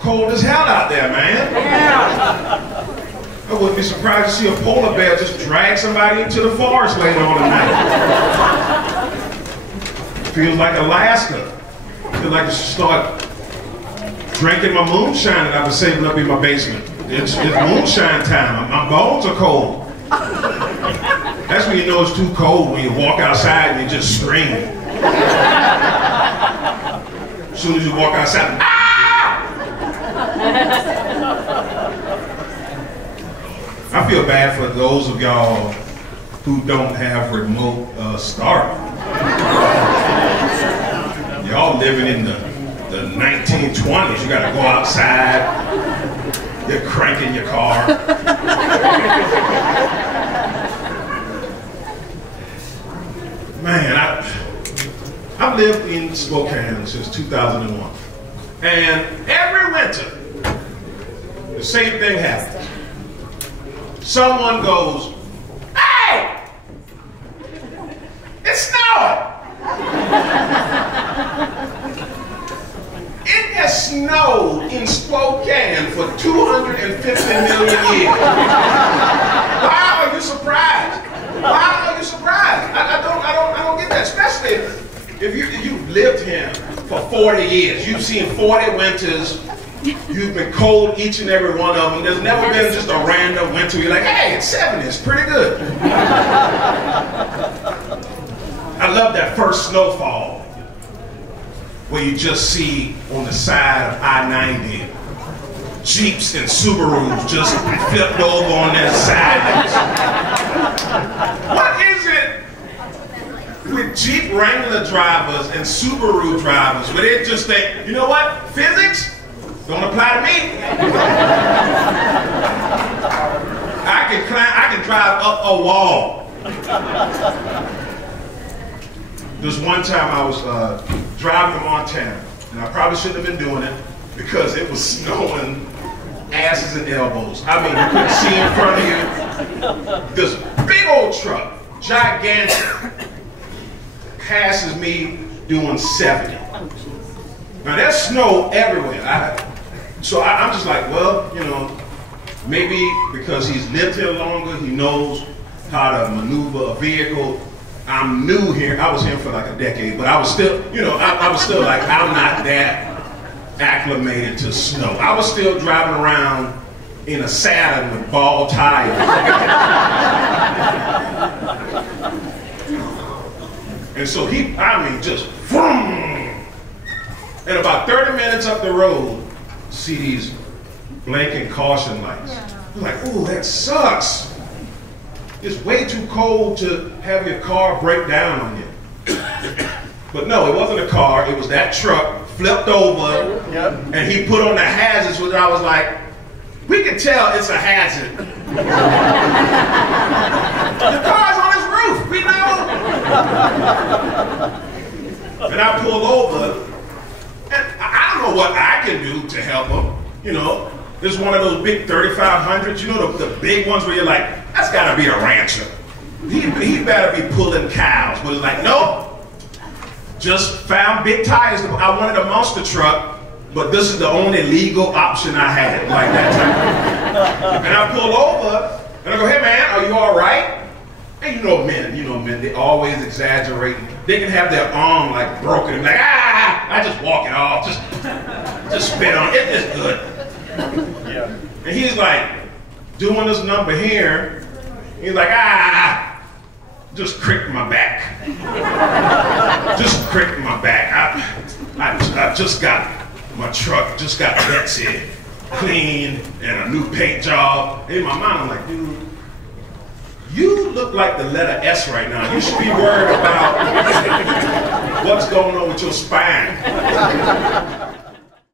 cold as hell out there, man. Yeah. I wouldn't be surprised to see a polar bear just drag somebody into the forest later on tonight. Feels like Alaska. Feels like I should start drinking my moonshine that I've been saving up in my basement. It's moonshine time. My bones are cold. That's when you know it's too cold, when you walk outside and you just scream. As soon as you walk outside, ah! I feel bad for those of y'all who don't have remote start. Y'all living in the 1920s. You gotta go outside, you're cranking your car. Man, I've lived in Spokane since 2001. And every winter, the same thing happens. Someone goes, "Hey! It's snowing!" It has snowed in Spokane for 250 million years. Why are you surprised? Why are you surprised? I don't get that. Especially if you've lived here for 40 years. You've seen 40 winters. You've been cold each and every one of them. There's never been just a random winter. You're like, hey, it's 70. It's pretty good. I love that first snowfall where you just see on the side of I-90 Jeeps and Subarus just flipped over on their sides. What is it with Jeep Wrangler drivers and Subaru drivers where they just think, you know what, physics don't apply to me. I can drive up a wall. This one time I was driving to Montana, and I probably shouldn't have been doing it because it was snowing asses and elbows. I mean, you couldn't see in front of you. This big old truck, gigantic, passes me doing 70. Now there's snow everywhere. So I'm just like, well, you know, maybe because he's lived here longer, he knows how to maneuver a vehicle. I'm new here. I was here for like a decade, but I was still, you know, I was still like, I'm not that acclimated to snow. I was still driving around in a Saturn with ball tires. And so just vroom. And about 30 minutes up the road, see these blinking caution lights. You're like, ooh, that sucks. It's way too cold to have your car break down on you. But no, it wasn't a car, it was that truck flipped over, and he put on the hazards, which I was like, we can tell it's a hazard. The car's on his roof, we know. And I pull over, and I don't know what I can do to help him. You know, there's one of those big 3500s, you know, the big ones where you're like, that's gotta be a rancher. He better be pulling cows. But it's like, nope. Just found big tires. I wanted a monster truck, but this is the only legal option I had, like that time. And I pull over, and I go, hey man, are you all right? And you know men, they always exaggerate. They can have their arm like broken and like, I just walk it off, just spit on it, it's good. Yeah. And he's like, doing this number here, he's like, just cricked my back. Just cricked my back. I just got my truck, just got Betsy clean and a new paint job. In my mind, I'm like, dude, you look like the letter S right now. You should be worried about what's going on with your spine.